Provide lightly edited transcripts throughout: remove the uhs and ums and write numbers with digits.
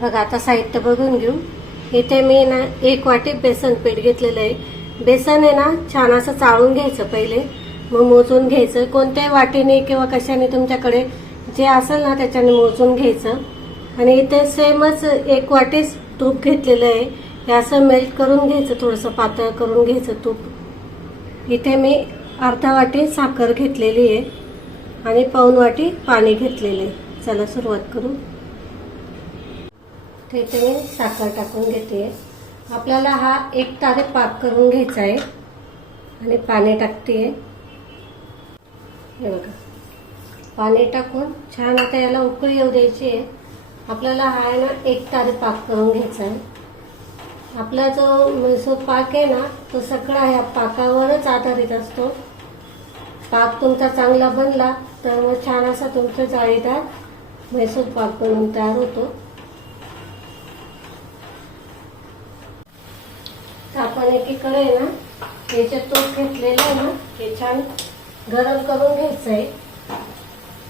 बघा आता साहित्य बघून घेऊ। इथे मी ना 1 वाटी बेसन पीठ घेतलेलं आहे। बेसन आहे ना छान असं चाळून घ्यायचं पहिले, मग मोजून घ्यायचं। कोणत्याही वाटीने किंवा कशाने तुमच्याकडे जे असेल ना त्याच्याने मोजून घ्यायचं। आणि इथे सेमच 1 वाटी तूप घेतलेलं आहे, हे असं मेल्ट करून घ्यायचं, थोडंसं पातळ करून घ्यायचं तूप। इथे मी अर्धा वाटी साखर घेतलेली आहे आणि पाऊण वाटी पाणी घेतलेले आहे। चला सुरुवात करू। इथे मी साखर टाकून घेते। आपल्याला हा 1 तारे पाक करून घ्यायचा आहे आणि पाणी टाकते। हे बघा पाणी टाकून छान आता याला उकळी येऊ द्यायची आहे। आपल्याला हा आहे ना 1 तारे पाक करून घ्यायचा आहे। आपला जो म्हैसूर पाक आहे ना तो सगळा ह्या पाकावरच आधारित असतो। पाक तुमचा चांगला बनला तर मग छान असा तुमचा जाळीदार म्हैसूर पाक बनून तयार होतो। आपण एकीकडे ना हे जे तूप घेतलेलं आहे ना हे छान गरम करून घ्यायचं आहे।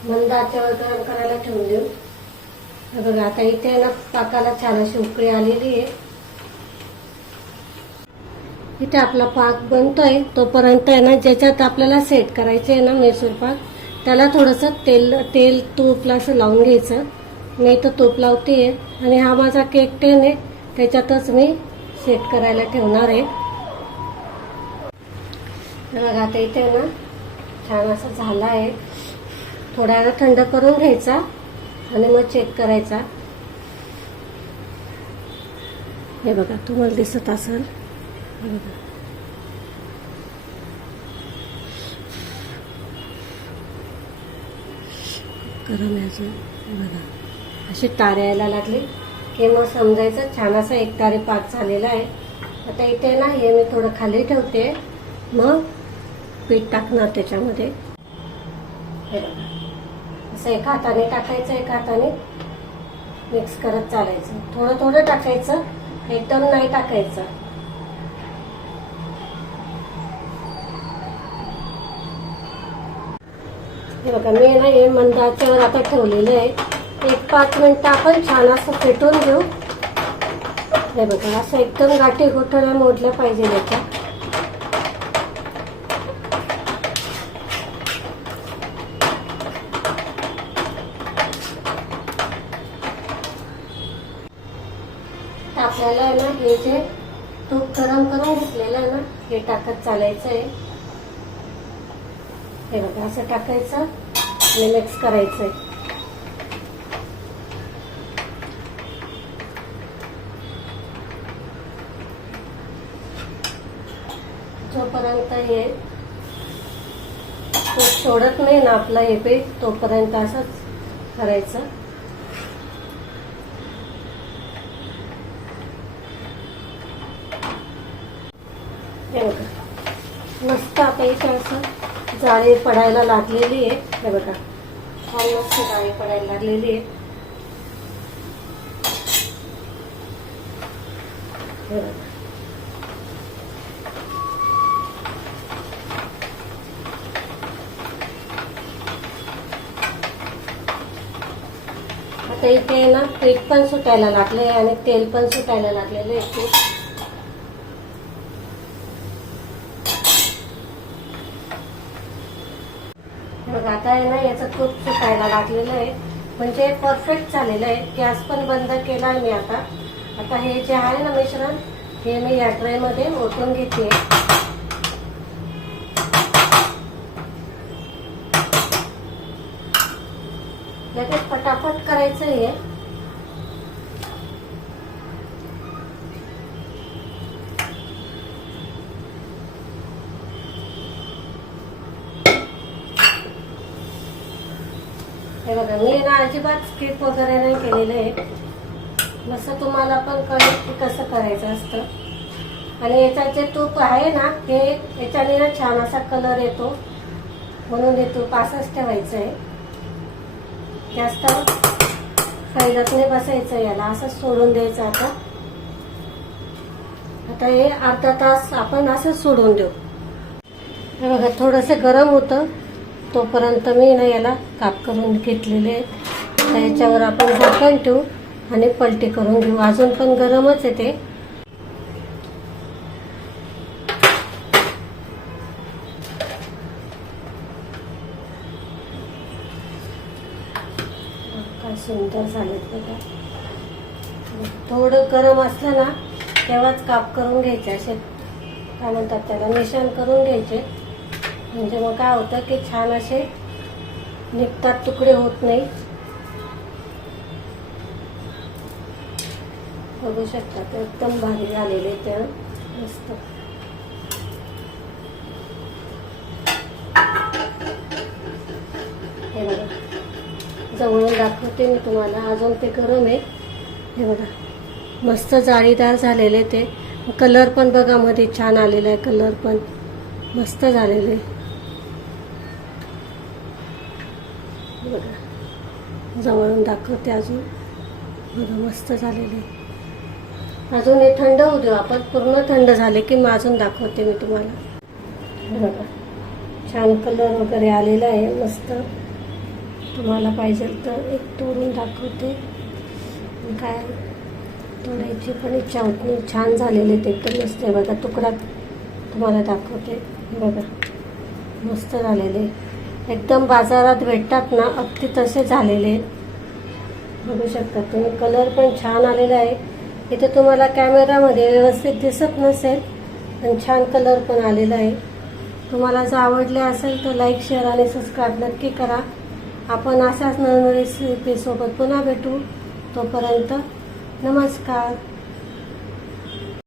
मंद आचेवर गरम करायला ठेवून देऊ। बघा आता इथे ना पाकाला छान अशी उकळी आलेली आहे। इथे आपला पाक बनतोय तोपर्यंत आहे ना ज्याच्यात आपल्याला सेट करायचे आहे ना म्हैसूर पाक त्याला थोडंसं तेल तूपला असं लावून घ्यायचं। मी तर तूप लावते आणि हा माझा केक टेन आहे त्याच्यातच मी सेट करायला ठेवणार आहे। बघा आता इथे ना छान असं झालं आहे। थोडा वेळ थंड करून घ्यायचा आणि मग चेक करायचा। हे बघा तुम्हाला दिसत असेल, गरम यायचं बघा अशी तारे यायला लागली की मग समजायचं छान असा 1 तारे पाक झालेला आहे। आता इथे ना हे मी थोडं खाली ठेवते, मग पीठ टाकणार त्याच्यामध्ये। हे बघा असं एका हाताने टाकायचं, एका हाताने मिक्स करत चालायचं। थोडं थोडं टाकायचं, एकदम नाही टाकायचं। हे बघा मी ना हे मंद आचेवर आता ठेवलेलं आहे। 1-5 मिनिटं आपण छान असं फेटून घेऊ। हे बघा असं एकदम गाठी गोठळ्या मोडल्या पाहिजे याच्या। आपल्याला ना हे जे तूप गरम करून घेतलेलं आहे ना हे टाकत चालायचं आहे। हे बघा असं टाकायचं आणि मिक्स करायचंय। जोपर्यंत हे तूप सोडत नाही ना आपला हे पीठ तोपर्यंत असंच करायचं। हे बघा मस्त आता इथे असं जाळी पडायला लागलेली आहे। हे बघा छान मस्त जाळी पडायला लागलेली आहे। हे बघा आता इथे ना पीठ पण सुटायला लागले आणि तेल पण सुटायला लागलेले आहे। बघा आता आहे ना याचं तूप सुटायला लागलेलं आहे, म्हणजे परफेक्ट झालेलं आहे। गॅस पण बंद केला आहे मी आता। आता हे जे आहे ना मिश्रण हे मी या ट्रे मध्ये ओतून घेते। लगेच पटापट करायचं हे। हे बघा मी ना अजिबात स्किप वगैरे नाही केलेलं आहे, मस्त तुम्हाला पण कळेल की कसं करायचं असतं। आणि याच्यात जे तूप आहे ना हे याच्याने ना छान असा कलर येतो, म्हणून हे तूप असंच ठेवायचं आहे। जास्त फैलत नाही बसायचं याला, असंच सोडून द्यायचं। आता हे अर्धा तास आपण असंच सोडून देऊ। हे बघा थोडंसं गरम होतं तोपर्यंत मी ना याला काप करून घेतलेले। याच्यावर आपण झाकण ठेवू आणि पलटी करून घेऊ. अजून पण गरमच आहे ते. काय सुंदर झालेत बघा. थोडं गरम असलं ना तेव्हाच काप करून घ्यायचे, असे काय म्हणतात त्याला, निशाण करून घ्यायचे. म्हणजे मग काय होतं की छान असे निघतात, तुकडे होत नाही. बघू शकता ते एकदम भारी झालेले ते मस्त. हे बघा, जवळून दाखवते मी तुम्हाला. अजून ते गरम आहे. हे बघा मस्त जाळीदार झालेले ते. कलर पण बघा मध्ये छान आलेला आहे, कलर पण मस्त झालेले. बघा जवळून दाखवते अजून. बघा मस्त झालेले. अजून हे थंड होऊ देऊ आपण. पूर्ण थंड झाले की मग अजून दाखवते मी तुम्हाला. बघा छान कलर वगैरे आलेला आहे मस्त. तुम्हाला पाहिजे तर एक तोडून दाखवते. काय तोडायची पण इच्छा होत नाही. छान झालेले ते एकदम मस्त आहे. बघा तुकडा तुम्हाला दाखवते. बघा मस्त झालेले, एकदम बाजारात भेटतात ना अगदी तसे झालेले. बघू शकता तुम्ही. कलर पण छान आलेला आहे. इथे तुम्हाला कॅमेरामध्ये व्यवस्थित दिसत नसेल पण छान कलर पण आलेला आहे. तुम्हाला जर आवडले असेल तर लाईक, शेअर आणि सबस्क्राईब नक्की करा. आपण अशाच नवीन रेसिपीसोबत पुन्हा भेटू. तोपर्यंत नमस्कार.